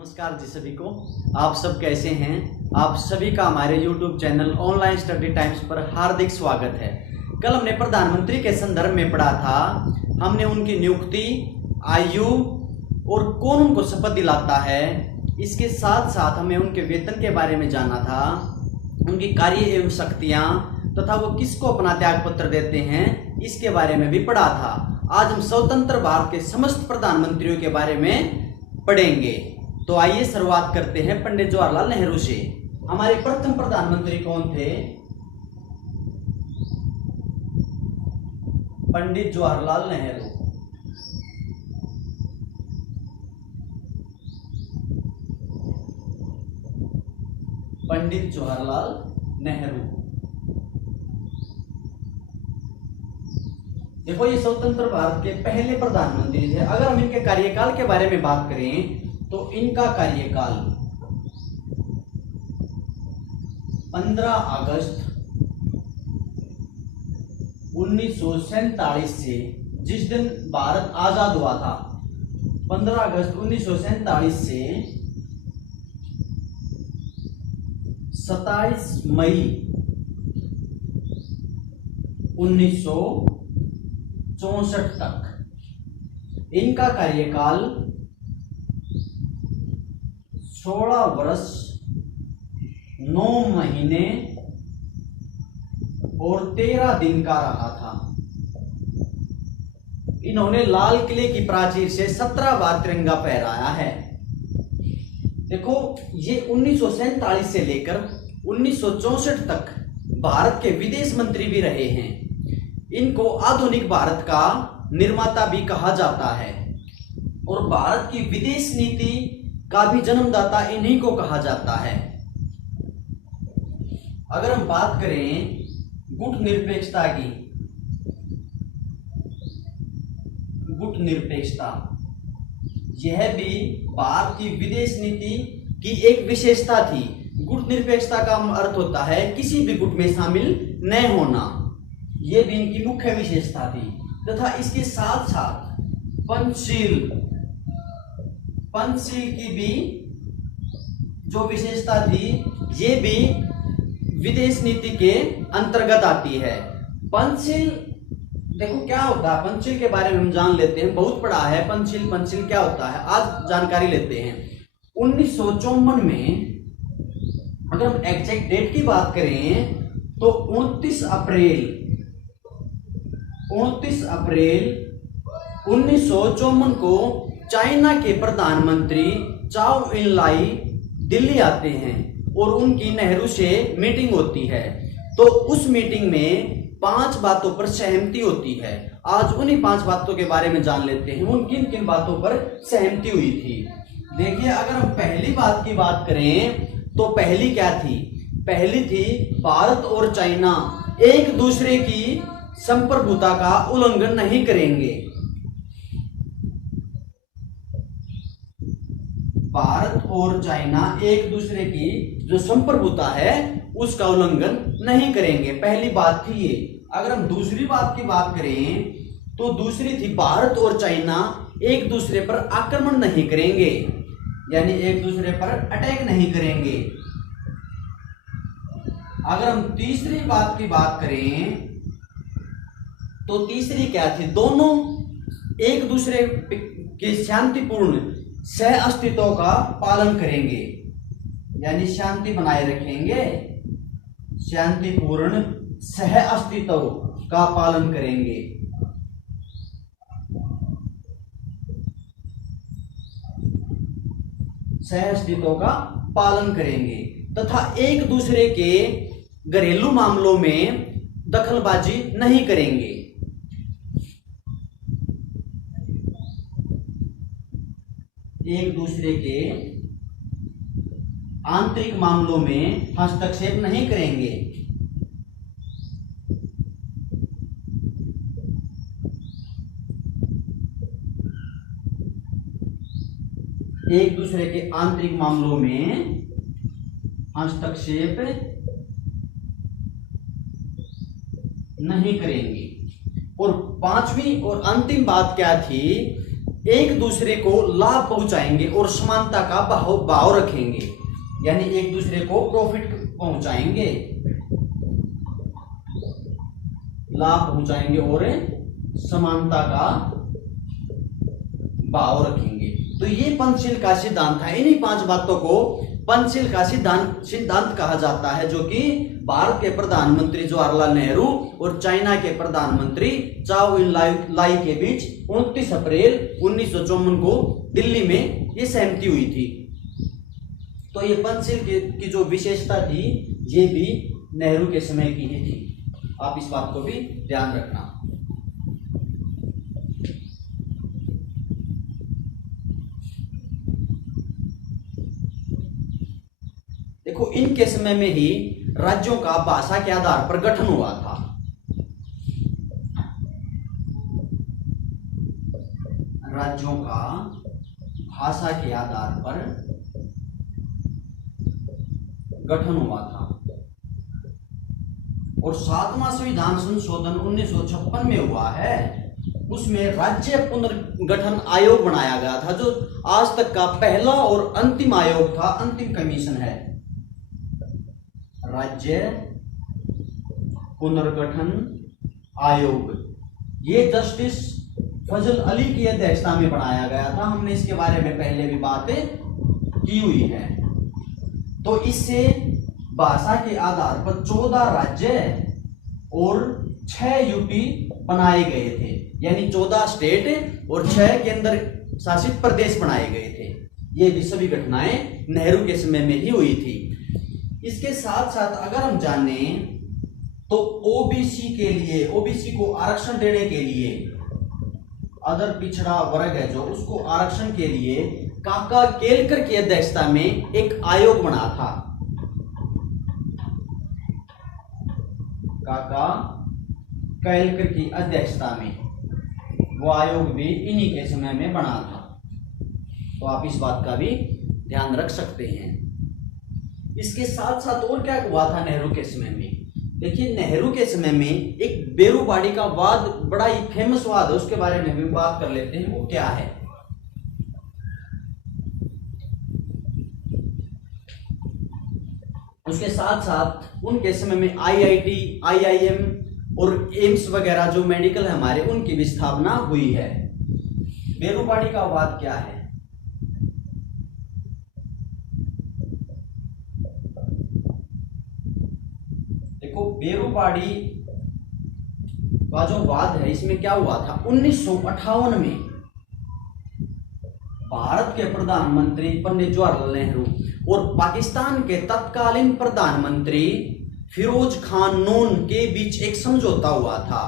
नमस्कार जी सभी को। आप सब कैसे हैं? आप सभी का हमारे YouTube channel online study times पर हार्दिक स्वागत है। कल हमने प्रधानमंत्री के संदर्भ में पढ़ा था। हमने उनकी नियुक्ति, आयु और कौन उनको शपथ दिलाता है, इसके साथ साथ हमें उनके वेतन के बारे में जाना था, उनकी कार्य एवं शक्तियां तथा वो किसको अपना त्याग पत्र देते हैं, इसके बारे में भी पढ़ा था। आज हम स्वतंत्र भारत के समस्त प्रधानमंत्रियों के बारे में पढ़ेंगे। तो आइए शुरुआत करते हैं पंडित जवाहरलाल नेहरू से। हमारे प्रथम प्रधानमंत्री कौन थे? पंडित जवाहरलाल नेहरू। पंडित जवाहरलाल नेहरू। देखो, ये स्वतंत्र भारत के पहले प्रधानमंत्री थे। अगर हम इनके कार्यकाल के बारे में बात करें तो इनका कार्यकाल 15 अगस्त 1947 से, जिस दिन भारत आजाद हुआ था, 15 अगस्त 1947 से 27 मई 1964 तक इनका कार्यकाल 16 वर्ष 9 महीने और 13 दिन का रहा था। इन्होंने लाल किले की प्राचीर से 17 बार तिरंगा फहराया है। देखो, ये 1947 से लेकर 1964 तक भारत के विदेश मंत्री भी रहे हैं। इनको आधुनिक भारत का निर्माता भी कहा जाता है और भारत की विदेश नीति का भी जन्मदाता इन्हीं को कहा जाता है। अगर हम बात करें गुटनिरपेक्षता की, गुटनिरपेक्षता यह भी भारत की विदेश नीति की एक विशेषता थी। गुटनिरपेक्षता का अर्थ होता है किसी भी गुट में शामिल न होना। यह भी इनकी मुख्य विशेषता थी। तथा इसके साथ साथ पंचशील की भी जो विशेषता थी, ये भी विदेश नीति के अंतर्गत आती है। पंचशील, देखो क्या होता है, पंचशील के बारे में हम जान लेते हैं। बहुत पढ़ा है पंचशील क्या होता है, आज जानकारी लेते हैं। 1954 में अगर हम एग्जैक्ट डेट की बात करें तो 29 अप्रैल 1954 को चाइना के प्रधानमंत्री चाओ इन लाई दिल्ली आते हैं और उनकी नेहरू से मीटिंग होती है। तो उस मीटिंग में 5 बातों पर सहमति होती है। आज उन्हीं 5 बातों के बारे में जान लेते हैं, उन किन किन बातों पर सहमति हुई थी। देखिए, अगर हम पहली बात की बात करें तो पहली क्या थी? पहली थी भारत और चाइना एक दूसरे की संप्रभुता का उल्लंघन नहीं करेंगे। भारत और चाइना एक दूसरे की जो संप्रभुता है उसका उल्लंघन नहीं करेंगे, पहली बात थी ये। अगर हम दूसरी बात की बात करें तो दूसरी थी भारत और चाइना एक दूसरे पर आक्रमण नहीं करेंगे, यानी एक दूसरे पर अटैक नहीं करेंगे। अगर हम तीसरी बात की बात करें तो तीसरी क्या थी? दोनों एक दूसरे के शांतिपूर्ण सह अस्तित्व का पालन करेंगे, यानी शांति बनाए रखेंगे, शांतिपूर्ण सह अस्तित्व का पालन करेंगे। सह अस्तित्व का पालन करेंगे तथा एक दूसरे के घरेलू मामलों में दखलबाजी नहीं करेंगे। एक दूसरे के आंतरिक मामलों में हस्तक्षेप नहीं करेंगे। एक दूसरे के आंतरिक मामलों में हस्तक्षेप नहीं करेंगे। और 5वीं और अंतिम बात क्या थी? एक दूसरे को लाभ पहुंचाएंगे और समानता का भाव रखेंगे, यानी एक दूसरे को प्रॉफिट पहुंचाएंगे, लाभ पहुंचाएंगे और समानता का भाव रखेंगे। तो ये पंचशील का सिद्धांत है। इन्हीं 5 बातों को पंचशील का सिद्धांत कहा जाता है, जो कि भारत के प्रधानमंत्री जवाहरलाल नेहरू और चाइना के प्रधानमंत्री चाओ इन लाई के बीच 29 अप्रैल 1954 को दिल्ली में ये सहमति हुई थी। तो ये पंचशील की जो विशेषता थी, ये भी नेहरू के समय की ही थी। आप इस बात को भी ध्यान रखना। देखो, इनके समय में ही राज्यों का भाषा के आधार पर गठन हुआ था। राज्यों का भाषा के आधार पर गठन हुआ था और 7वां संविधान संशोधन 1956 में हुआ है। उसमें राज्य पुनर्गठन आयोग बनाया गया था, जो आज तक का पहला और अंतिम आयोग था, अंतिम कमीशन है। राज्य पुनर्गठन आयोग, ये जस्टिस फजल अली की अध्यक्षता में बनाया गया था। हमने इसके बारे में पहले भी बातें की हुई है। तो इससे भाषा के आधार पर 14 राज्य और 6 यूटी बनाए गए थे, यानी 14 स्टेट और 6 केंद्र शासित प्रदेश बनाए गए थे। ये भी सभी घटनाएं नेहरू के समय में ही हुई थी। इसके साथ साथ अगर हम जाने तो ओबीसी के लिए, ओबीसी को आरक्षण देने के लिए, अदर पिछड़ा वर्ग है जो, उसको आरक्षण के लिए काका केलकर की अध्यक्षता में एक आयोग बना था। काका केलकर की अध्यक्षता में वो आयोग भी इन्हीं के समय में बना था। तो आप इस बात का भी ध्यान रख सकते हैं। इसके साथ साथ और क्या हुआ था नेहरू के समय में? देखिए, नेहरू के समय में एक बेरूबाड़ी का वाद, बड़ा ही फेमस वाद है, उसके बारे में भी बात कर लेते हैं। वो क्या है? उसके साथ साथ उनके समय में IIT, IIM और एम्स वगैरह जो मेडिकल है हमारे, उनकी भी स्थापना हुई है। बेरूबाड़ी का वाद क्या है? देखो, बेरूबाड़ी का जो वाद है, इसमें क्या हुआ था? 1958 में भारत के प्रधानमंत्री पंडित जवाहरलाल नेहरू और पाकिस्तान के तत्कालीन प्रधानमंत्री फिरोज खान नून के बीच एक समझौता हुआ था।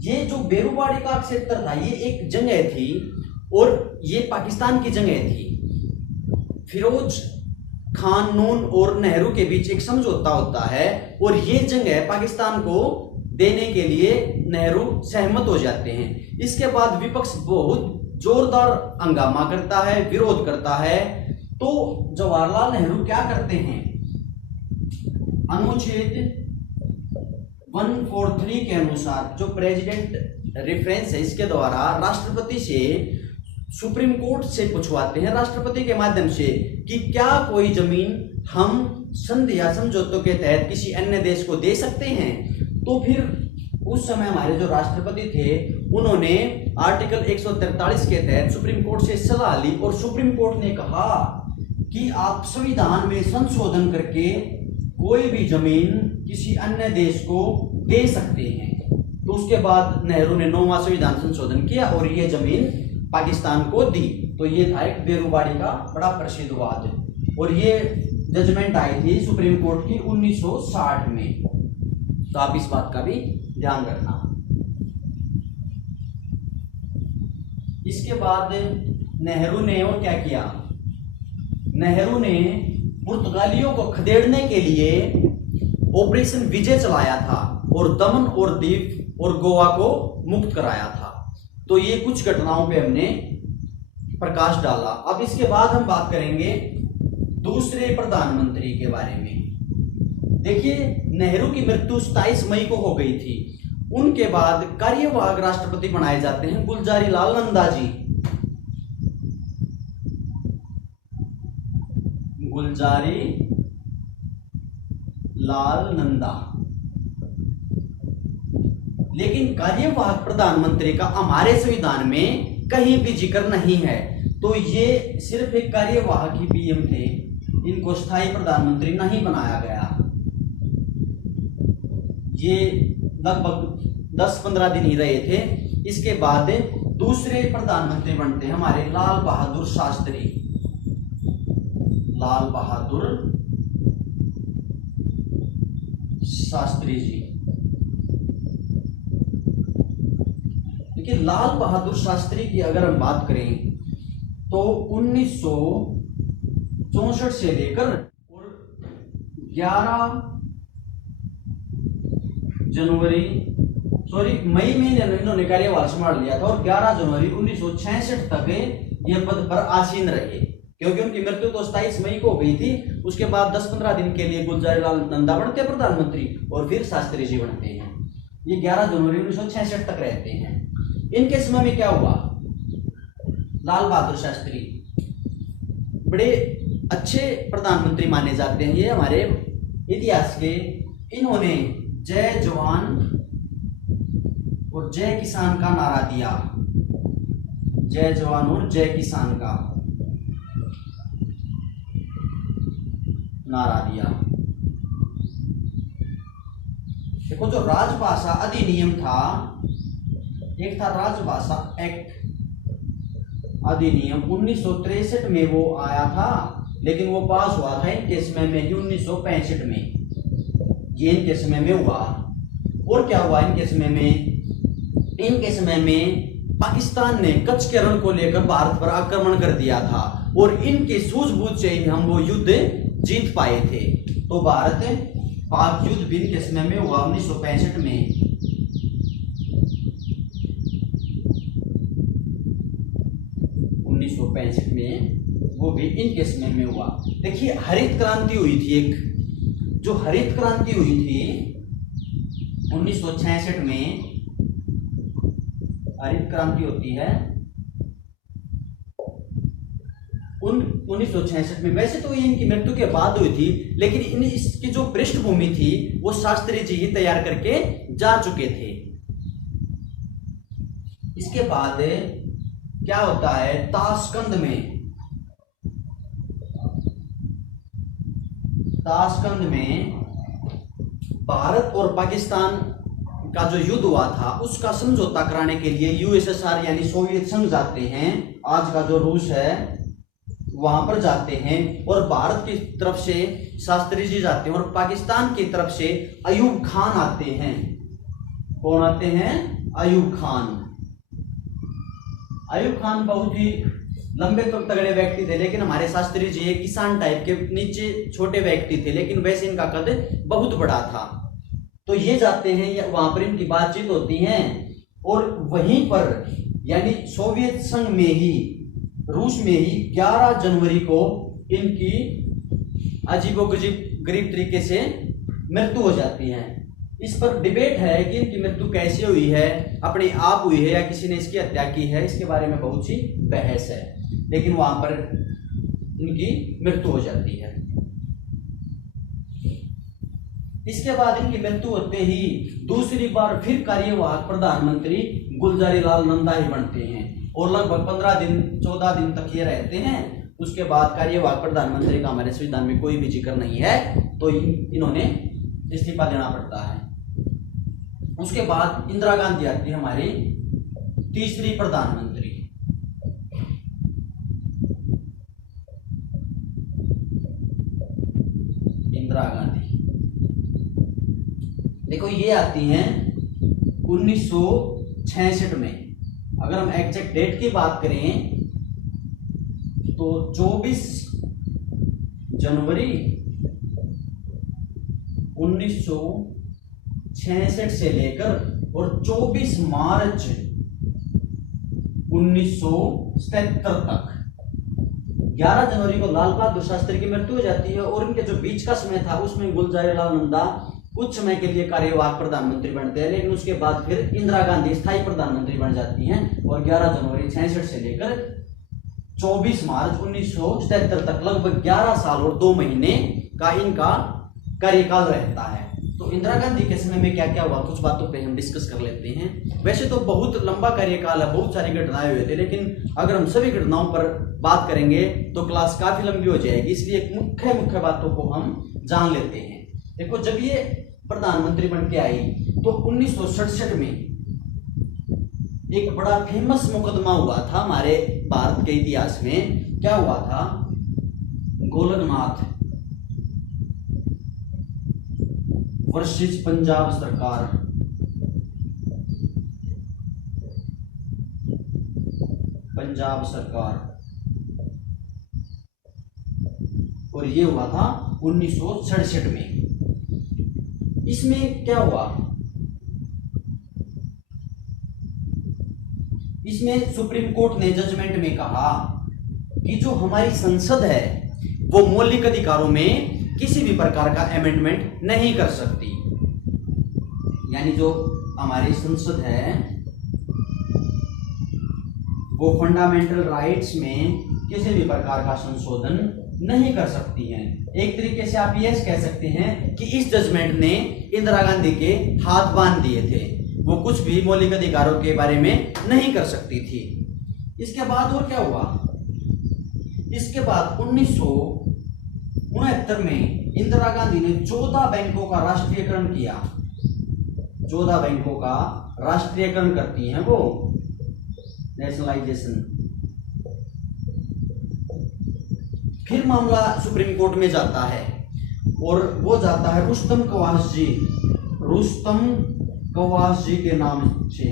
ये जो बेरूबाड़ी का क्षेत्र था, ये एक जगह थी और ये पाकिस्तान की जगह थी। फिरोज खान नून और नेहरू के बीच एक समझौता होता है और ये जगह पाकिस्तान को देने के लिए नेहरू सहमत हो जाते हैं। इसके बाद विपक्ष बहुत जोरदार हंगामा करता है, विरोध करता है। तो जवाहरलाल नेहरू क्या करते हैं? अनुच्छेद 143 के अनुसार, जो प्रेसिडेंट रेफरेंस है, इसके द्वारा राष्ट्रपति से, सुप्रीम कोर्ट से पूछवाते हैं राष्ट्रपति के माध्यम से कि क्या कोई जमीन हम संधि या समझौतों के तहत किसी अन्य देश को दे सकते हैं। तो फिर उस समय हमारे जो राष्ट्रपति थे, उन्होंने आर्टिकल 143 के तहत सुप्रीम कोर्ट से सलाह ली और सुप्रीम कोर्ट ने कहा कि आप संविधान में संशोधन करके कोई भी जमीन किसी अन्य देश को दे सकते हैं। तो उसके बाद नेहरू ने 9वां संविधान संशोधन किया और ये जमीन पाकिस्तान को दी। तो ये था एक बेरूबाड़ी का बड़ा प्रसिद्ध वाद, और ये जजमेंट आई थी सुप्रीम कोर्ट की 1960 में। तो आप इस बात का भी ध्यान रखना। इसके बाद नेहरू ने और क्या किया? नेहरू ने पुर्तगालियों को खदेड़ने के लिए ऑपरेशन विजय चलाया था और दमन और दीव और गोवा को मुक्त कराया था। तो ये कुछ घटनाओं पे हमने प्रकाश डाला। अब इसके बाद हम बात करेंगे दूसरे प्रधानमंत्री के बारे में। देखिए, नेहरू की मृत्यु 27 मई को हो गई थी। उनके बाद कार्यवाहक राष्ट्रपति बनाए जाते हैं गुलजारी लाल नंदा जी। गुलजारी लाल नंदा। लेकिन कार्यवाहक प्रधानमंत्री का हमारे संविधान में कहीं भी जिक्र नहीं है। तो ये सिर्फ एक कार्यवाहक ही पीएम थे, इनको स्थायी प्रधानमंत्री नहीं बनाया गया। ये लगभग 10-15 दिन ही रहे थे। इसके बाद दूसरे प्रधानमंत्री बनते हैं हमारे लाल बहादुर शास्त्री। लाल बहादुर शास्त्री जी। देखिए, लाल बहादुर शास्त्री की अगर हम बात करें तो 1964 से लेकर 11 मई में इन्होंने कार्यभार संभाल लिया था और 11 जनवरी 1966 तक ये पद पर आसीन रहे, क्योंकि उनकी मृत्यु तो 27 मई को हो गई थी। उसके बाद 10-15 दिन के लिए गुलजारी लाल नंदा बनते हैं प्रधानमंत्री और फिर शास्त्री जी बनते हैं। ये 11 जनवरी 1966 तक रहते हैं। इनके समय में क्या हुआ, लाल बहादुर शास्त्री बड़े अच्छे प्रधानमंत्री माने जाते हैं ये हमारे इतिहास के। इन्होंने जय जवान और जय किसान का नारा दिया। जय जवान और जय किसान का नारा दिया। देखो, जो राजभाषा अधिनियम था, एक था राजभाषा एक्ट अधिनियम 1963 में वो आया था, लेकिन वो पास हुआ था इनके समय में ही 1965 में। ये इनके समय में हुआ। और क्या हुआ इनके समय में, इनके समय में पाकिस्तान ने कच्छ के रण को लेकर भारत पर आक्रमण कर दिया था और इनके सूझबूझ से ही हम वो युद्ध जीत पाए थे। तो भारत पाक युद्ध भी इनके समय में हुआ 1965 में। 1965 में वो भी इनके समय में हुआ। देखिए, हरित क्रांति हुई थी एक, जो हरित क्रांति हुई थी 1966 में। हरित क्रांति होती है 1966 में। वैसे तो ये इनकी मृत्यु के बाद हुई थी, लेकिन इसकी जो पृष्ठभूमि थी वो शास्त्री जी ही तैयार करके जा चुके थे। इसके बाद क्या होता है, ताशकंद में भारत और पाकिस्तान का जो युद्ध हुआ था उसका समझौता कराने के लिए यूएसएसआर यानी सोवियत संघ जाते हैं, आज का जो रूस है वहां पर जाते हैं। और भारत की तरफ से शास्त्री जी जाते हैं और पाकिस्तान की तरफ से अयूब खान आते हैं। कौन आते हैं, अयूब खान। अयूब खान बहुत ही लंबे तो तगड़े व्यक्ति थे, लेकिन हमारे शास्त्री जी एक किसान टाइप के नीचे छोटे व्यक्ति थे, लेकिन वैसे इनका कद बहुत बड़ा था। तो ये जाते हैं, वहां पर इनकी बातचीत होती है और वहीं पर यानी सोवियत संघ में ही, रूस में ही 11 जनवरी को इनकी अजीबोगरीब तरीके से मृत्यु हो जाती है। इस पर डिबेट है कि इनकी मृत्यु कैसे हुई है, अपने आप हुई है या किसी ने इसकी हत्या की है, इसके बारे में बहुत सी बहस है, लेकिन वहां पर इनकी मृत्यु हो जाती है। इसके बाद इनकी मृत्यु होते ही दूसरी बार फिर कार्यवाहक प्रधानमंत्री गुलजारी लाल नंदा ही बनते हैं और लगभग 14 दिन तक ये रहते हैं। उसके बाद कार्यवाहक प्रधानमंत्री का हमारे संविधान में कोई भी जिक्र नहीं है, तो इन्होंने इस्तीफा देना पड़ता है। उसके बाद इंदिरा गांधी आती है हमारी तीसरी प्रधानमंत्री। इंदिरा गांधी, देखो ये आती हैं 1966 में। अगर हम एग्जैक्ट डेट की बात करें तो 24 जनवरी 1966 से लेकर और 24 मार्च 1977 तक। 11 जनवरी को लाल बहादुर शास्त्री की मृत्यु हो जाती है और इनके जो बीच का समय था उसमें गुलजारी लाल नंदा कुछ समय के लिए कार्यवाहक प्रधानमंत्री बनते हैं, लेकिन उसके बाद फिर इंदिरा गांधी स्थायी प्रधानमंत्री बन जाती हैं और 11 जनवरी 66 से लेकर 24 मार्च 1977 तक लगभग 11 साल और 2 महीने का इनका कार्यकाल रहता है। तो इंदिरा गांधी के समय में क्या क्या हुआ, कुछ बातों पे हम डिस्कस कर लेते हैं। वैसे तो बहुत लंबा कार्यकाल है, बहुत सारी घटनाएं हुए थे, लेकिन अगर हम सभी घटनाओं पर बात करेंगे तो क्लास काफी लंबी हो जाएगी, इसलिए मुख्य बातों को हम जान लेते हैं। देखो, जब ये प्रधानमंत्री बन के आई तो 1967 में एक बड़ा फेमस मुकदमा हुआ था हमारे भारत के इतिहास में। क्या हुआ था? गोलकनाथ वर्सेस पंजाब सरकार। पंजाब सरकार, और ये हुआ था 1967 में। इसमें क्या हुआ? इसमें सुप्रीम कोर्ट ने जजमेंट में कहा कि जो हमारी संसद है वो मौलिक अधिकारों में किसी भी प्रकार का अमेंडमेंट नहीं कर सकती। यानी जो हमारी संसद है वो फंडामेंटल राइट्स में किसी भी प्रकार का संशोधन नहीं कर सकती है। एक तरीके से आप ये कह सकते हैं कि इस जजमेंट ने इंदिरा गांधी के हाथ बांध दिए थे, वो कुछ भी मौलिक अधिकारों के बारे में नहीं कर सकती थी। इसके बाद और क्या हुआ? इसके बाद 1969 में इंदिरा गांधी ने 14 बैंकों का राष्ट्रीयकरण किया। 14 बैंकों का राष्ट्रीयकरण करती हैं वो, नेशनलाइजेशन। फिर मामला सुप्रीम कोर्ट में जाता है और वो जाता है रुस्तम कवास जी के नाम से।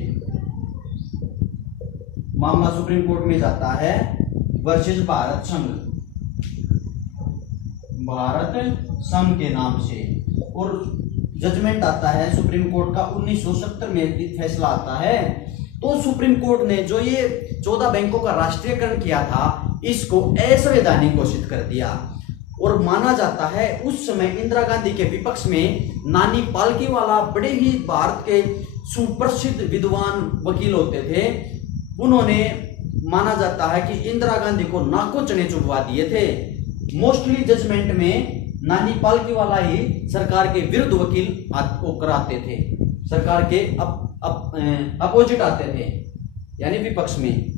मामला सुप्रीम कोर्ट में जाता है वर्सेस भारत संघ के नाम से, और जजमेंट आता है सुप्रीम कोर्ट का 1970 में फैसला आता है। तो सुप्रीम कोर्ट ने जो ये 14 बैंकों का राष्ट्रीयकरण किया था इसको असंवैधानिक घोषित कर दिया। और माना जाता है उस समय इंदिरा गांधी के विपक्ष में नानी पालकीवाला, बड़े ही भारत के सुप्रसिद्ध विद्वान वकील होते थे, उन्होंने माना जाता है कि इंदिरा गांधी को नाको चने चुभवा दिए थे। मोस्टली जजमेंट में नानी पालकीवाला ही सरकार के विरुद्ध वकील कराते थे, सरकार के अपोजिट आते थे, यानी विपक्ष में,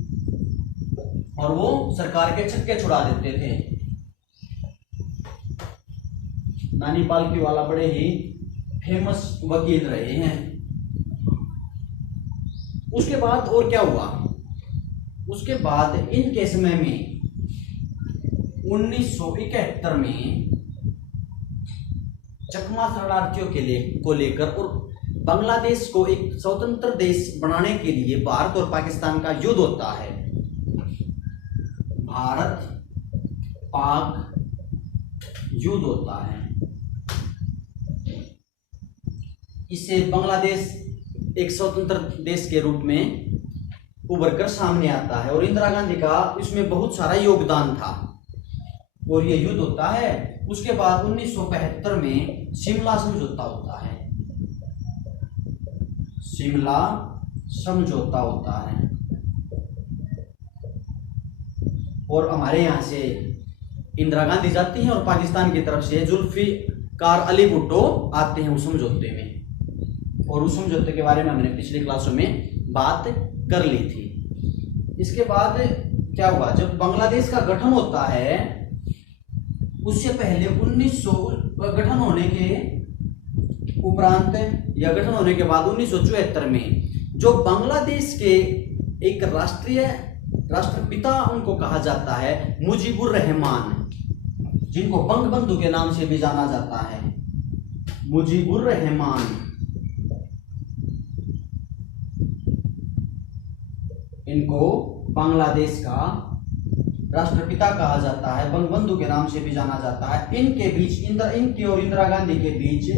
और वो सरकार के छक्के छुड़ा देते थे। नानी पालकीवाला बड़े ही फेमस वकील रहे हैं। उसके बाद और क्या हुआ? उसके बाद इनके समय में 1971 में चकमा शरणार्थियों को लेकर और बांग्लादेश को एक स्वतंत्र देश बनाने के लिए भारत और पाकिस्तान का युद्ध होता है। भारत पाक युद्ध होता है। इससे बांग्लादेश एक स्वतंत्र देश के रूप में उभर कर सामने आता है और इंदिरा गांधी का इसमें बहुत सारा योगदान था और ये युद्ध होता है। उसके बाद 1975 में शिमला समझौता होता है। शिमला समझौता होता है और हमारे यहाँ से इंदिरा गांधी जाती हैं और पाकिस्तान की तरफ से जुल्फिकार अली भुट्टो आते हैं उस समझौते में, और उस समझौते के बारे में हमने पिछली क्लासों में बात कर ली थी। इसके बाद क्या हुआ? जब बांग्लादेश का गठन होता है उससे पहले 1900 गठन होने के उपरांत या गठन होने के बाद 1974 में जो बांग्लादेश के एक राष्ट्रपिता उनको कहा जाता है मुजीबुर रहमान, जिनको बंगबंधु के नाम से भी जाना जाता है, मुजीबुर रहमान, इनको बांग्लादेश का राष्ट्रपिता कहा जाता है, बंगबंधु के नाम से भी जाना जाता है। इनके बीच इनकी और इंदिरा गांधी के बीच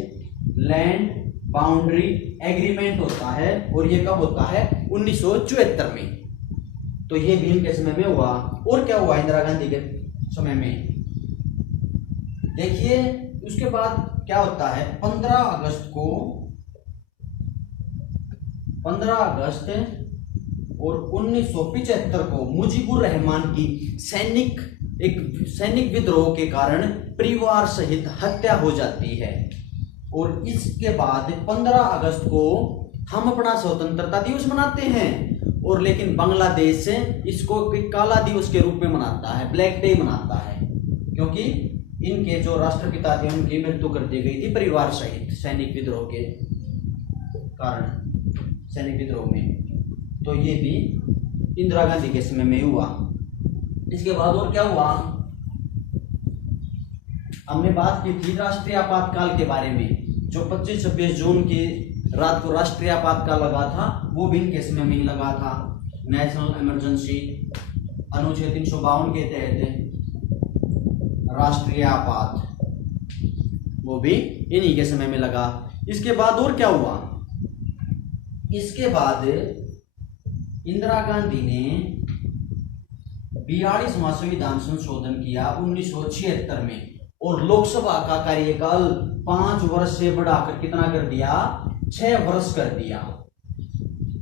लैंड बाउंड्री एग्रीमेंट होता है और ये कब होता है? 1974 में। तो ये भी इनके समय में हुआ। और क्या हुआ इंदिरा गांधी के समय में? देखिए उसके बाद क्या होता है? 15 अगस्त और 1975 को मुजीबुर रहमान की सैनिक विद्रोह के कारण परिवार सहित हत्या हो जाती है। और इसके बाद 15 अगस्त को हम अपना स्वतंत्रता दिवस मनाते हैं, और लेकिन बांग्लादेश इसको काला दिवस के रूप में मनाता है, ब्लैक डे मनाता है, क्योंकि इनके जो राष्ट्रपिता थे उनकी मृत्यु कर दी गई थी परिवार सहित सैनिक विद्रोह के कारण, सैनिक विद्रोह में। तो ये भी इंदिरा गांधी के समय में हुआ। इसके बाद और क्या हुआ, हमने बात की थी राष्ट्रीय आपातकाल के बारे में। जो 25-26 जून की रात को राष्ट्रीय आपातकाल लगा था, वो भी इनके समय में ही लगा था। नेशनल इमरजेंसी अनुच्छेद 352 के तहत राष्ट्रीय आपात, वो भी इन्हीं के समय में लगा। इसके बाद और क्या हुआ, इसके बाद इंदिरा गांधी ने 42वां संविधान संशोधन किया 1976 में, और लोकसभा का कार्यकाल 5 वर्ष से बढ़ाकर कितना कर दिया, 6 वर्ष कर दिया।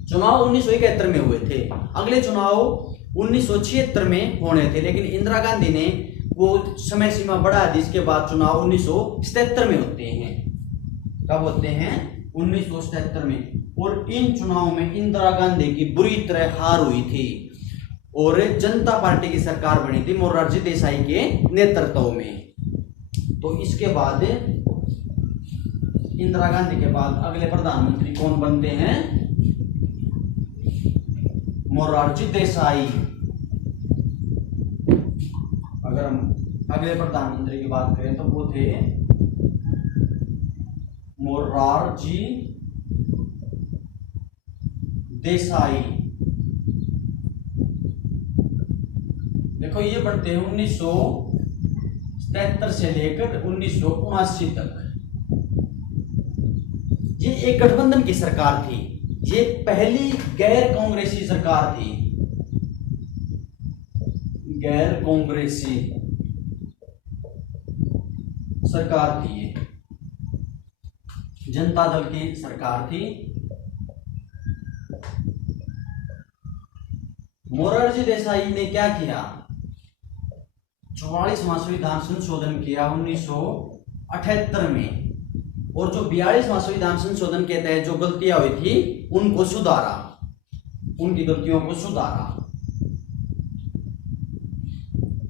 चुनाव 1971 में हुए थे, अगले चुनाव 1976 में होने थे, लेकिन इंदिरा गांधी ने वो समय सीमा बढ़ा दी। इसके बाद चुनाव 1977 में होते हैं। कब होते हैं, 1977 में। और इन चुनाव में इंदिरा गांधी की बुरी तरह हार हुई थी, और जनता पार्टी की सरकार बनी थी मोरारजी देसाई के नेतृत्व में। तो इसके बाद इंदिरा गांधी के बाद अगले प्रधानमंत्री कौन बनते हैं, मोरारजी देसाई। अगर हम अगले प्रधानमंत्री की बात करें तो वो थे मोरारजी देसाई। देखो ये बढ़ते हैं 1977 से लेकर 1979 तक। ये एक गठबंधन की सरकार थी, ये पहली गैर कांग्रेसी सरकार थी, गैर कांग्रेसी सरकार थी, ये जनता दल की सरकार थी। मोरारजी देसाई ने क्या किया, 44वां संविधान संशोधन किया 1978 में, और जो 42वां संविधान संशोधन के तहत जो गलतियां हुई थी उनको सुधारा, उनकी गलतियों को सुधारा।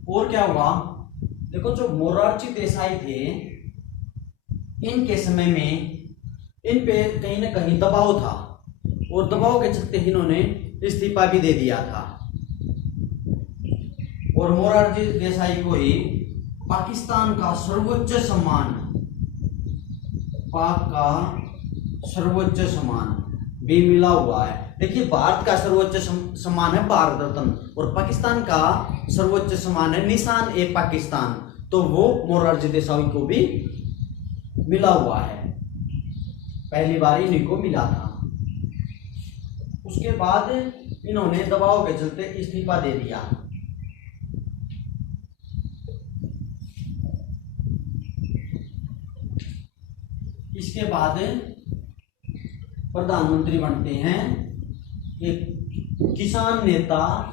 और क्या हुआ, देखो जो मोरारजी देसाई थे, इनके समय में इन पे कहीं ना कहीं दबाव था, और दबाव के चलते इन्होंने इस्तीफा भी दे दिया था। और मोरारजी देसाई को ही पाकिस्तान का सर्वोच्च सम्मान, पाक का सर्वोच्च सम्मान भी मिला हुआ है। देखिए, भारत का सर्वोच्च सम्मान है भारत रत्न, और पाकिस्तान का सर्वोच्च सम्मान है निशान ए पाकिस्तान। तो वो मोरारजी देसाई को भी मिला हुआ है, पहली बार इन्हीं को मिला था। उसके बाद इन्होंने दबाव के चलते इस्तीफा दे दिया। इसके बाद प्रधानमंत्री बनते हैं एक किसान नेता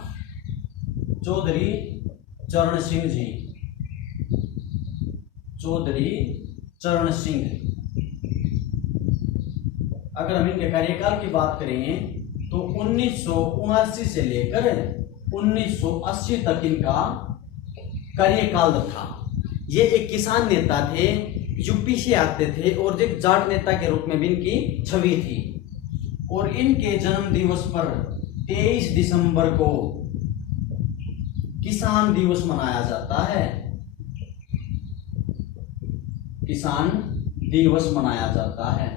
चौधरी चरण सिंह जी, चौधरी चरण सिंह। अगर हम इनके कार्यकाल की बात करें तो 1979 से लेकर 1980 तक इनका कार्यकाल था। ये एक किसान नेता थे, यूपी से आते थे, और एक जाट नेता के रूप में भी इनकी छवि थी। और इनके जन्म दिवस पर 23 दिसंबर को किसान दिवस मनाया जाता है, किसान दिवस मनाया जाता है।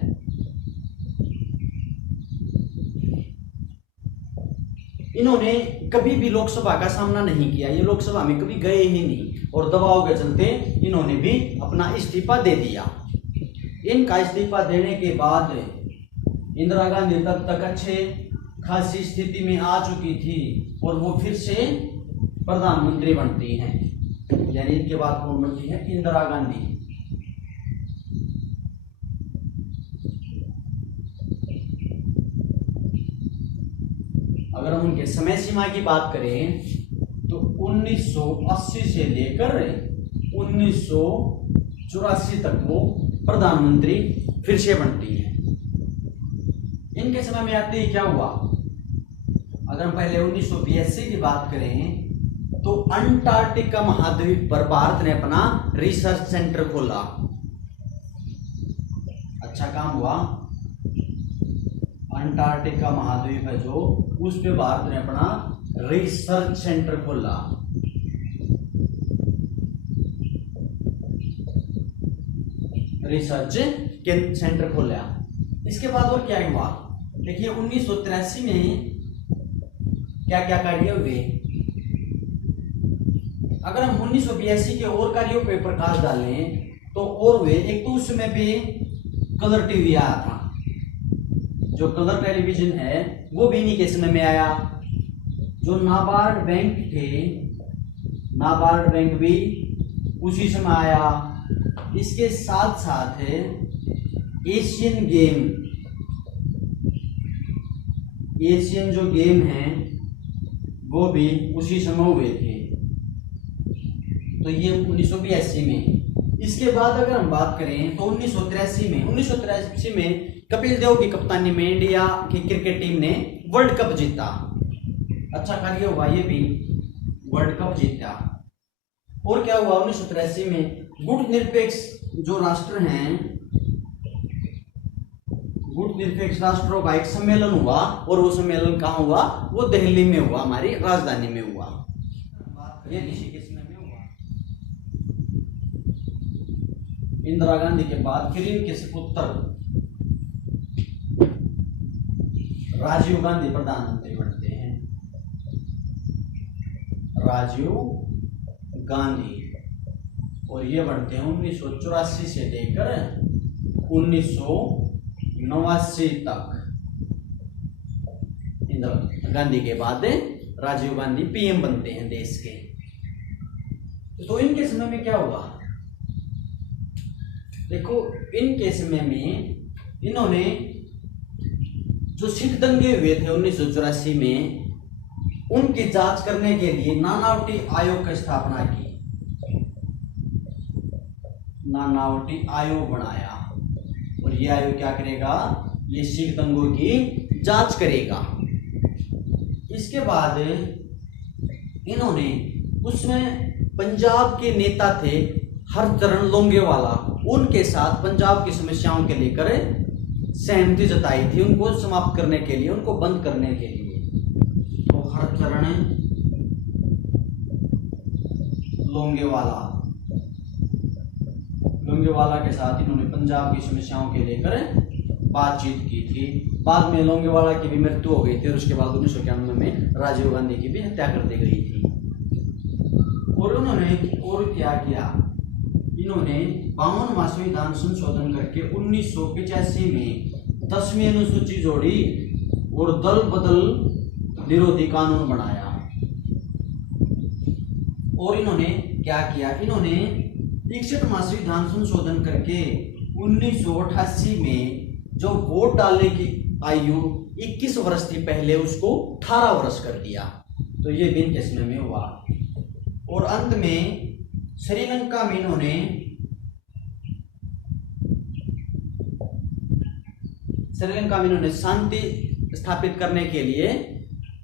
इन्होंने कभी भी लोकसभा का सामना नहीं किया, ये लोकसभा में कभी गए ही नहीं, और दबाव के चलते इन्होंने भी अपना इस्तीफा दे दिया। इनका इस्तीफा देने के बाद इंदिरा गांधी तब तक अच्छे खासी स्थिति में आ चुकी थी, और वो फिर से प्रधानमंत्री बनती हैं। यानी इनके बाद कौन बनती है, इंदिरा गांधी। अगर हम उनके समय सीमा की बात करें तो 1980 से लेकर 1984 तक वो प्रधानमंत्री फिर से बनती है। इनके समय में आते ही क्या हुआ, अगर हम पहले 1982 की बात करें तो अंटार्कटिका महाद्वीप पर भारत ने अपना रिसर्च सेंटर खोला। अच्छा काम हुआ। अंटार्कटिका महाद्वीप है जो, उस पे भारत ने अपना रिसर्च सेंटर खोला। रिसर्च सेंटर खोला। इसके बाद और क्या हुआ, देखिए 1983 में क्या क्या कार्य हुए। अगर हम 1982 के और कार्यों पे प्रकाश डालें तो और हुए, एक तो उस समय पे कलर टीवी आया था, जो कलर टेलीविजन है वो भी इन्हीं के समय में आया। जो नाबार्ड बैंक थे, नाबार्ड बैंक भी उसी समय आया। इसके साथ साथ एशियन गेम, एशियन जो गेम है वो भी उसी समय हुए थे। तो ये 1982 में। इसके बाद अगर हम बात करें तो 1983 में कपिल देव की कप्तानी में इंडिया की क्रिकेट टीम ने वर्ल्ड कप जीता। अच्छा कार्य हुआ, ये भी वर्ल्ड कप जीता। और क्या हुआ 1983 में, गुट निरपेक्ष जो राष्ट्र हैं, गुट निरपेक्ष राष्ट्रों का एक सम्मेलन हुआ। और वो सम्मेलन कहाँ हुआ, वो दिल्ली में हुआ, हमारी राजधानी में हुआ। ये किसी के समय में हुआ। इंदिरा गांधी के बाद फिर इनके पुत्र राजीव गांधी प्रधानमंत्री बनते हैं। राजीव गांधी, और ये बनते हैं 1984 से लेकर 1989 तक। इंदिरा गांधी के बाद राजीव गांधी पीएम बनते हैं देश के। तो इनके समय में क्या हुआ, देखो इनके समय में इन्होंने जो सिख दंगे हुए थे 1984 में, उनकी जांच करने के लिए नानावटी आयोग की स्थापना की। नानावटी आयोग बनाया, और ये आयोग क्या करेगा, ये सिख दंगों की जांच करेगा। इसके बाद इन्होंने, उसमें पंजाब के नेता थे हरचरण लोंगेवाला, उनके साथ पंजाब की समस्याओं के लेकर सहमति जताई थी, उनको समाप्त करने के लिए, उनको बंद करने के लिए। तो हरचरण लोंगेवाला के साथ इन्होंने पंजाब की समस्याओं के लेकर बातचीत की थी। बाद में लोंगेवाला की भी मृत्यु हो गई थी, और उसके बाद 1991 में राजीव गांधी की भी हत्या कर दी गई थी। और उन्होंने और क्या किया, इन्होंने 52वां संविधान संशोधन करके 1985 में 10वीं अनुसूची जोड़ी और दल बदल विरोधी कानून बनाया। और इन्होंने क्या किया, इन्होंने 61वां संविधान संशोधन करके 1988 में जो वोट डालने की आयु 21 वर्ष थी पहले, उसको 18 वर्ष कर दिया। तो ये भी इनके समय में हुआ। और अंत में श्रीलंका में इन्होंने शांति स्थापित करने के लिए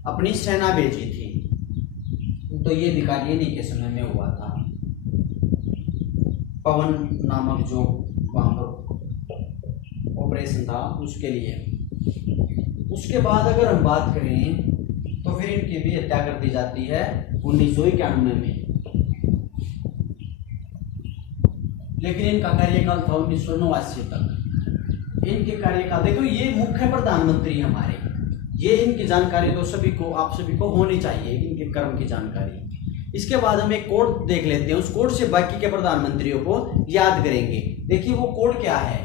अपनी सेना भेजी थी। तो ये भी कार्य इन्हीं के समय में हुआ था। पवन नामक जो वहां पर ऑपरेशन था उसके लिए। उसके बाद अगर हम बात करें तो फिर इनकी भी हत्या कर दी जाती है 1991 में। लेकिन इनका कार्यकाल था 1989 तक। इनके कार्यकाल देखो, ये मुख्य प्रधानमंत्री हमारे, ये इनकी जानकारी तो सभी को, आप सभी को होनी चाहिए, इनके कर्म की जानकारी। इसके बाद हम एक कोड देख लेते हैं, उस कोड से बाकी के प्रधानमंत्रियों को याद करेंगे। देखिए वो कोड क्या है,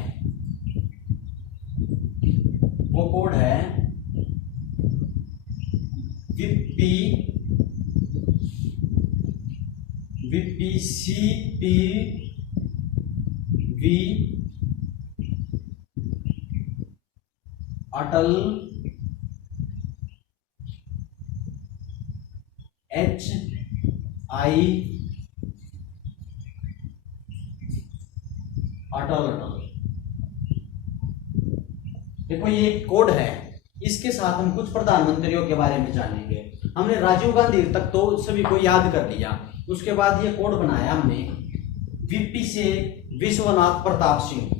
वो कोड है वीपीसीपीवी अटल अटल अटल। देखो ये कोड है, इसके साथ हम कुछ प्रधानमंत्रियों के बारे में जानेंगे। हमने राजीव गांधी तक तो सभी को याद कर लिया, उसके बाद ये कोड बनाया हमने। वीपी से विश्वनाथ प्रताप सिंह,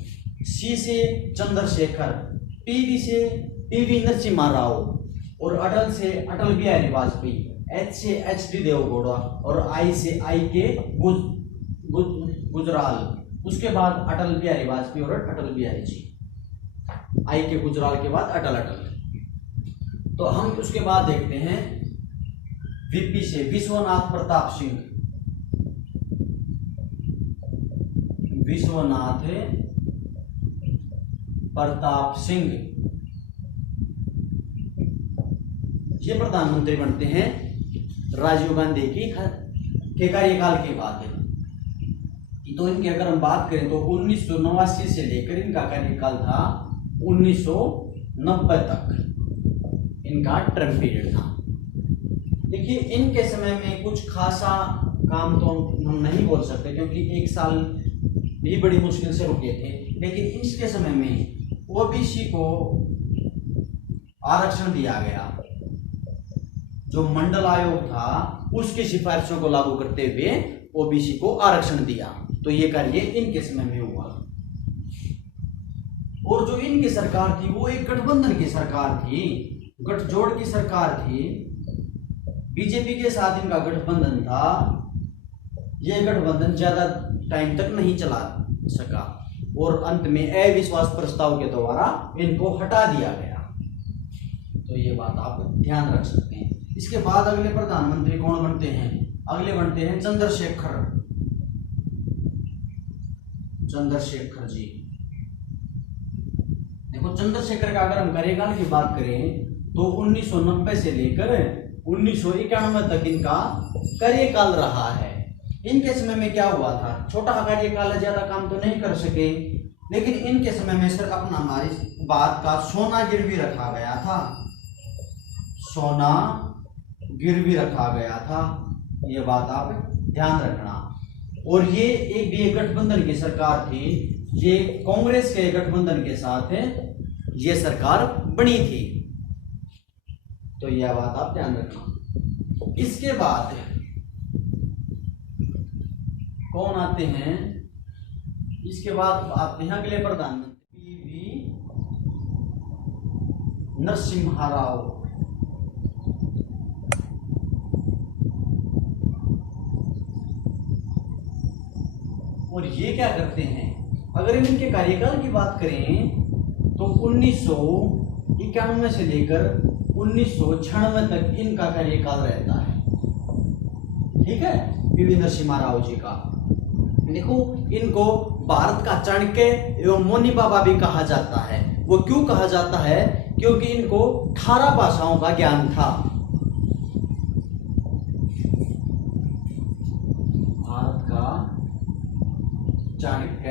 सी से चंद्रशेखर, पीवी से पीवी नरसिम्हा राव और अटल से अटल बिहारी वाजपेयी, एच से एच डी देवगौड़ा और आई से आई के गुजराल। उसके बाद अटल बिहारी वाजपेयी और अटल बिहारी जी, आई के गुजराल के बाद अटल अटल। तो हम उसके बाद देखते हैं वीपी से विश्वनाथ प्रताप सिंह, विश्वनाथ प्रताप सिंह ये प्रधानमंत्री बनते हैं राजीव गांधी के कार्यकाल के बाद। तो इनकी अगर हम बात करें तो 1989 से लेकर इनका कार्यकाल था 1990 तक इनका टर्म पीरियड था। देखिए इनके समय में कुछ खासा काम तो हम नहीं बोल सकते क्योंकि एक साल भी बड़ी मुश्किल से रुके थे, लेकिन इसके समय में ओबीसी को आरक्षण दिया गया। जो मंडल आयोग था उसकी सिफारिशों को लागू करते हुए ओबीसी को आरक्षण दिया। तो ये कार्य इनके समय में हुआ। और जो इनकी सरकार थी वो एक गठबंधन की सरकार थी, गठजोड़ की सरकार थी। बीजेपी के साथ इनका गठबंधन था। यह गठबंधन ज्यादा टाइम तक नहीं चला सका और अंत में अविश्वास प्रस्ताव के द्वारा इनको हटा दिया गया। तो ये बात आप ध्यान रख सकते हैं। इसके बाद अगले प्रधानमंत्री कौन बनते हैं? अगले बनते हैं चंद्रशेखर जी। देखो चंद्रशेखर का अगर हम कार्यकाल की बात करें तो 1990 से लेकर 1991 तक इनका कार्यकाल रहा है। इनके समय में क्या हुआ था? छोटा कार्यकाल है, ज्यादा काम तो नहीं कर सके, लेकिन इनके समय में सर अपना हमारी बात का सोना गिरवी रखा गया था। सोना गिरवी रखा गया था, ये बात आप ध्यान रखना। और ये एक भी गठबंधन की सरकार थी, ये कांग्रेस के गठबंधन के साथ ये सरकार बनी थी। तो यह बात आप ध्यान रखना। इसके बाद कौन आते हैं? इसके बाद आते हैं अगले प्रधानमंत्री पीवी नरसिम्हा राव। और ये क्या करते हैं? अगर इनके कार्यकाल की बात करें तो 1991 से लेकर 1996 तक इनका कार्यकाल रहता है। ठीक है, पीवी नरसिम्हा राव जी का। देखो इनको भारत का चाणक्य एवं मौनी बाबा भी कहा जाता है। वो क्यों कहा जाता है? क्योंकि इनको 18 भाषाओं का ज्ञान था। भारत का चाणक्य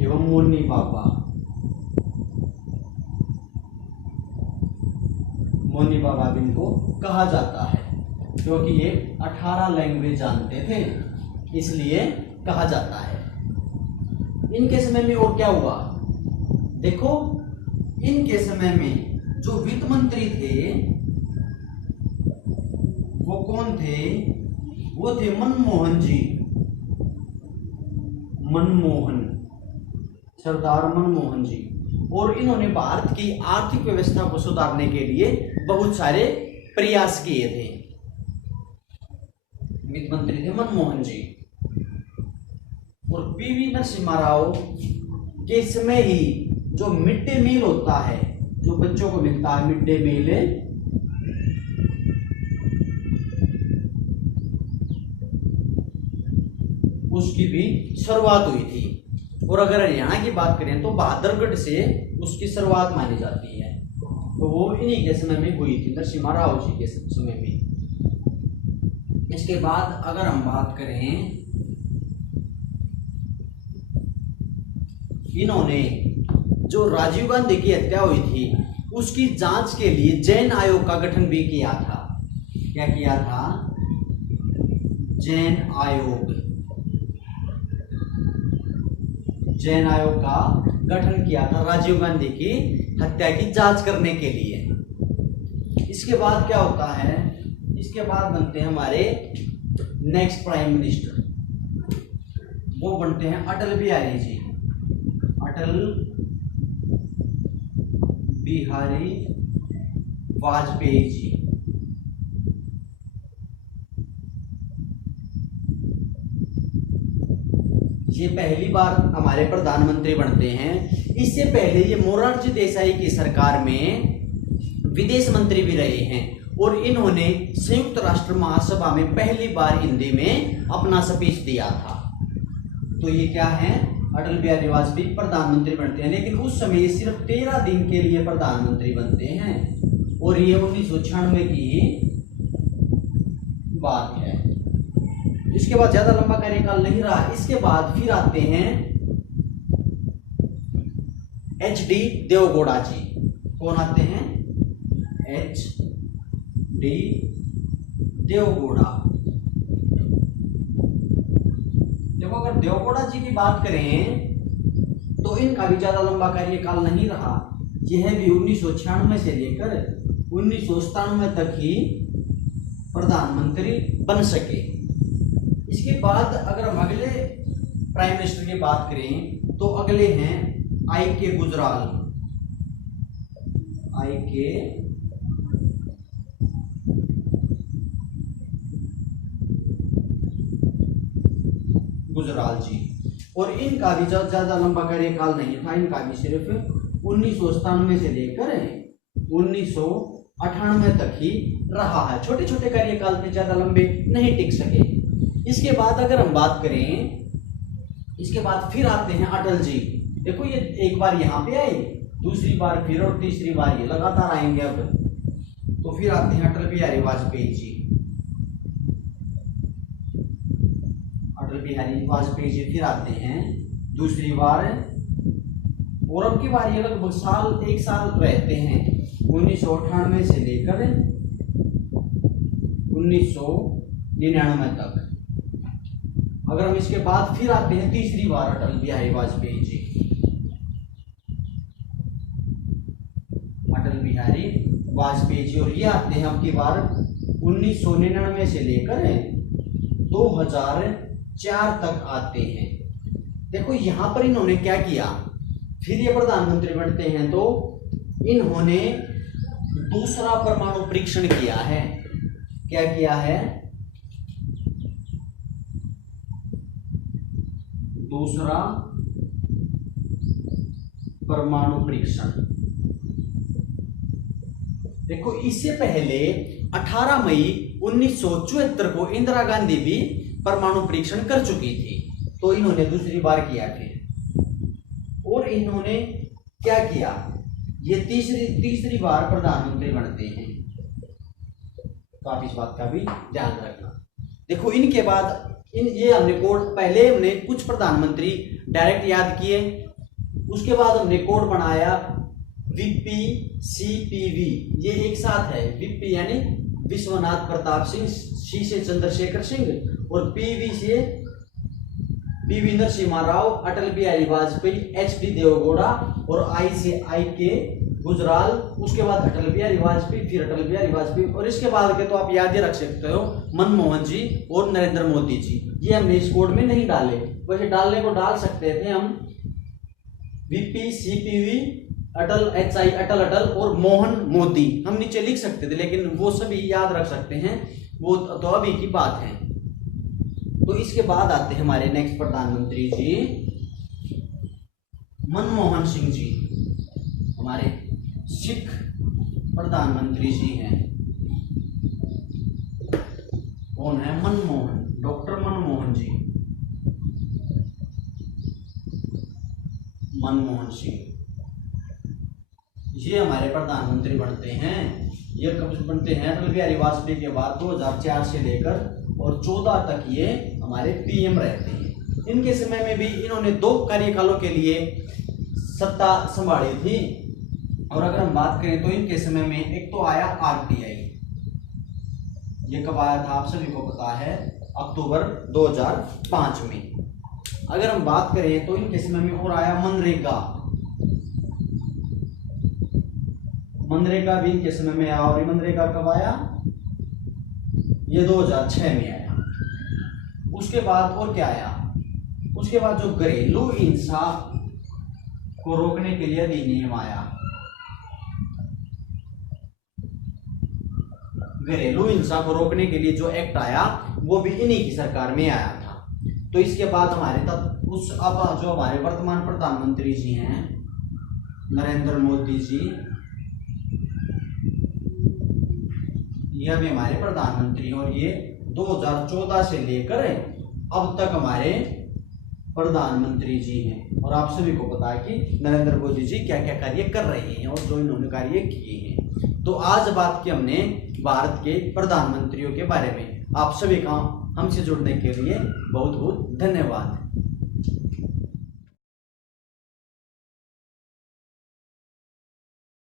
एवं मौनी बाबा, मौनी बाबा भी इनको कहा जाता है क्योंकि ये 18 लैंग्वेज जानते थे, इसलिए कहा जाता है। इनके समय में और क्या हुआ? देखो इनके समय में जो वित्त मंत्री थे वो कौन थे? वो थे मनमोहन जी, सरदार मनमोहन जी। और इन्होंने भारत की आर्थिक व्यवस्था को सुधारने के लिए बहुत सारे प्रयास किए थे। वित्त मंत्री थे मनमोहन जी। और पीवी नरसिम्हा राव के समय ही जो मिड डे मील होता है, जो बच्चों को मिलता है मिड डे मील, उसकी भी शुरुआत हुई थी। और अगर हरियाणा की बात करें तो बहादुरगढ़ से उसकी शुरुआत मानी जाती है। तो वो इन्हीं के समय में हुई थी, नरसिम्हा राव जी के समय में। इसके बाद अगर हम बात करें, इन्होंने जो राजीव गांधी की हत्या हुई थी उसकी जांच के लिए जैन आयोग का गठन भी किया था। क्या किया था? जैन आयोग का गठन किया था राजीव गांधी की हत्या की जांच करने के लिए। इसके बाद क्या होता है? इसके बाद बनते हैं हमारे नेक्स्ट प्राइम मिनिस्टर, वो बनते हैं अटल बिहारी जी। अटल बिहारी वाजपेयी जी। ये पहली बार हमारे प्रधानमंत्री बनते हैं। इससे पहले ये मोरारजी देसाई की सरकार में विदेश मंत्री भी रहे हैं और इन्होंने संयुक्त राष्ट्र महासभा में पहली बार हिंदी में अपना स्पीच दिया था। तो ये क्या है? अटल बिहारी वाजपेयी प्रधानमंत्री बनते हैं, लेकिन उस समय सिर्फ 13 दिन के लिए प्रधानमंत्री बनते हैं और ये 1996 की बात है। इसके बाद ज्यादा लंबा कार्यकाल नहीं रहा। इसके बाद फिर आते हैं HD देवगौड़ा जी। कौन आते हैं? HD देवगौड़ा। देखो, अगर देवगौड़ा जी की बात करें तो इनका भी ज्यादा लंबा कार्यकाल नहीं रहा। यह भी 1996 से लेकर 1997 तक ही प्रधानमंत्री बन सके। इसके बाद अगर हम अगले प्राइम मिनिस्टर की बात करें तो अगले हैं IK गुजराल। IK गुजराल जी, और इनका भी ज्यादा लंबा कार्यकाल नहीं था। इनका भी सिर्फ 1997 से लेकर 1998 तक ही रहा है। छोटे छोटे कार्यकाल में ज्यादा लंबे नहीं टिक सके। इसके बाद अगर हम बात करें, इसके बाद फिर आते हैं अटल जी। देखो, ये एक बार यहाँ पे आए, दूसरी बार फिर, और तीसरी बार ये लगातार आएंगे। अब तो फिर आते हैं अटल बिहारी वाजपेयी जी। अटल बिहारी वाजपेयी जी फिर आते हैं दूसरी बार, और अब की बार ये लगभग एक साल रहते हैं, 1998 से लेकर 1999 तक। अगर हम इसके बाद फिर आते हैं तीसरी बार अटल बिहारी वाजपेयी जी। अटल बिहारी वाजपेयी जी, और ये आते हैं अब की बार 1999 से लेकर 2004 तक आते हैं। देखो, यहां पर इन्होंने क्या किया? फिर ये प्रधानमंत्री बनते हैं तो इन्होंने दूसरा परमाणु परीक्षण किया है। क्या किया है? दूसरा परमाणु परीक्षण। देखो, इससे पहले 18 मई 1974 को इंदिरा गांधी भी परमाणु परीक्षण कर चुकी थी, तो इन्होंने दूसरी बार किया फिर। और इन्होंने क्या किया? ये तीसरी बार प्रधानमंत्री बनते हैं, तो आप इस बात का भी ध्यान रखना। देखो, इनके बाद ये हमने कोड, पहले हमने कुछ प्रधानमंत्री डायरेक्ट याद किए, उसके बाद हमने कोड बनाया VP CPV। ये एक साथ है। VP यानी विश्वनाथ प्रताप सिंह, C से चंद्रशेखर सिंह, और PV से PV नरसिम्हा राव, अटल बिहारी वाजपेयी, HD देवगौड़ा, और I से IK गुजराल। उसके बाद अटल बिहारी वाजपेयी, फिर अटल बिहारी वाजपेयी, और इसके बाद के तो आप याद ही रख सकते हो मनमोहन जी और नरेंद्र मोदी जी। ये हमने इस कोड में नहीं डाले, वैसे डालने को डाल सकते थे हम। VP CPV अटल HI अटल और मोहन मोदी हम नीचे लिख सकते थे, लेकिन वो सभी याद रख सकते हैं, वो तो अभी की बात है। तो इसके बाद आते हैं हमारे नेक्स्ट प्रधानमंत्री जी, मनमोहन सिंह जी। हमारे सिख प्रधानमंत्री जी हैं। कौन है? मनमोहन, डॉक्टर मनमोहन जी, मनमोहन सिंह। ये हमारे प्रधानमंत्री बनते हैं। ये कब बनते हैं? अटल बिहारी वाजपेयी के बाद 2004 से लेकर और 14 तक ये हमारे PM रहते हैं। इनके समय में भी इन्होंने 2 कार्यकालों के लिए सत्ता संभाली थी। और अगर हम बात करें तो इनके समय में एक तो आया RTI, ये कब आया था आप सभी को पता है, अक्टूबर 2005 में। अगर हम बात करें तो इनके समय में और आया मनरेगा। मनरेगा भी इनके समय में आया, और मनरेगा कब आया, ये 2006 में आया। उसके बाद और क्या आया, उसके बाद जो घरेलू हिंसा को रोकने के लिए अधिनियम आया, घरेलू हिंसा को रोकने के लिए जो एक्ट आया वो भी इन्हीं की सरकार में आया था। तो इसके बाद हमारे तब उस अब जो हमारे वर्तमान प्रधानमंत्री जी हैं नरेंद्र मोदी जी, ये भी हमारे प्रधानमंत्री, और ये 2014 से लेकर अब तक हमारे प्रधानमंत्री जी हैं। और आप सभी को पता है कि नरेंद्र मोदी जी क्या क्या कार्य कर रहे हैं और जो इन्होंने कार्य किए हैं। तो आज बात की हमने भारत के प्रधानमंत्रियों के बारे में। आप सभी का हमसे जुड़ने के लिए बहुत बहुत धन्यवाद।